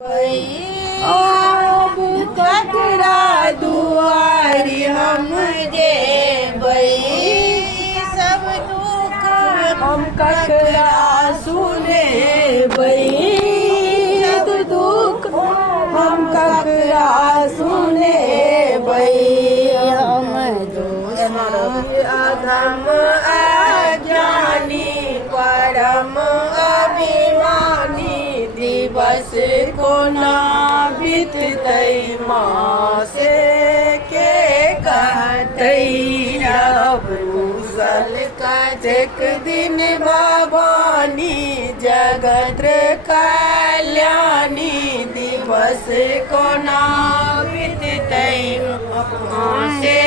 अब ककरा दुआरी हम जेबै, सब दुख हम ककरा सुनेबै, सब दुख हम ककरा सुनेबै। हम दोष अधम अज्ञानी परम अभिमानी, दिवस कोना बीततै मासे के कहतै। अब कुशल कतेक दिन भवानी, जगत कल्याणी, दिवस कोना बीततै मासे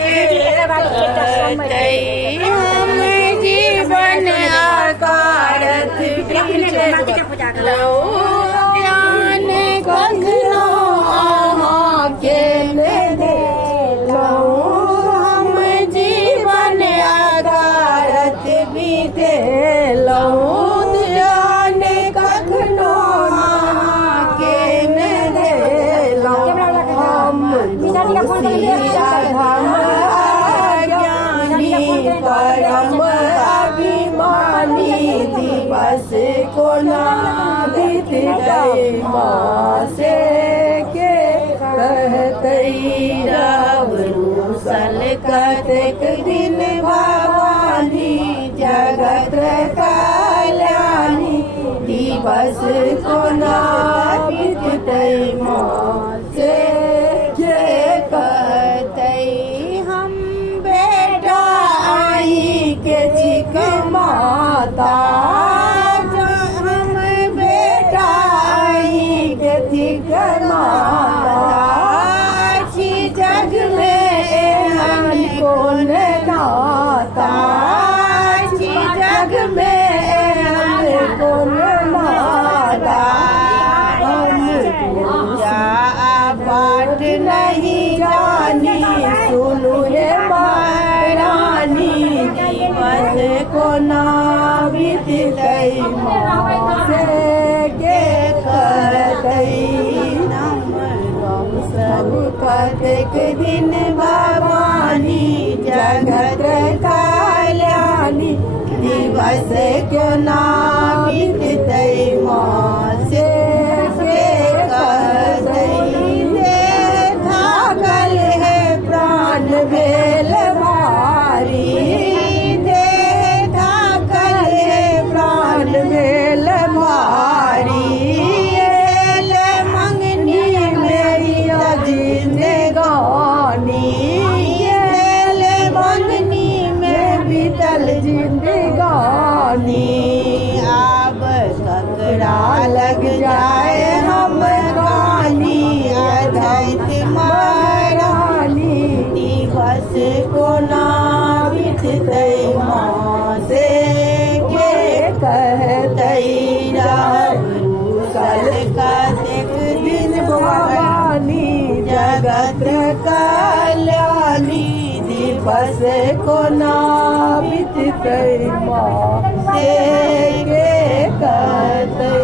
के कहतै। हम जीवन आकारत लौ ज्ञान कखनो अहाँके देलहुँ, हम जीवन आकारत बितेलहुँ, ज्ञान कखनो अहाँके देलहुँ। हम परम अभिमानी, दिवस कोना बीततै मासे के कहतै। अब कुशल कतेक दिन भवानी, जगत कल्याणी, दिवस कोना बीततै मासे के कहतै। हम बेटा आई के चिक माता, हम बेटा आई के चिक माता, छी जग में एहन कोन नाता, छी जग में एहन कोन नाता। हम पूजा पाठ नहीं जानी, सुनु हे महारानी, दिवस कोना बीततै मासे के कहतै। हम सब कतेक दिन भवानी, जगत कल्याणी, दिवस कोना बीततै मासे के कहतै। थाकल है प्राण भेल भारी, थाकल है प्राण भेल भारी, एल मंगनी मेरी जिंदगानी, एल मंगनी में बीतल जिंदगानी। अब ककरा लग जाए हम गानी, अधैत महारानी, दिवस कोना बीततै मासे के कहतै। कुशल कतेक दिन भवानी, जगत कल्याणी, दिवस कोना बीततै मासे के कहतै।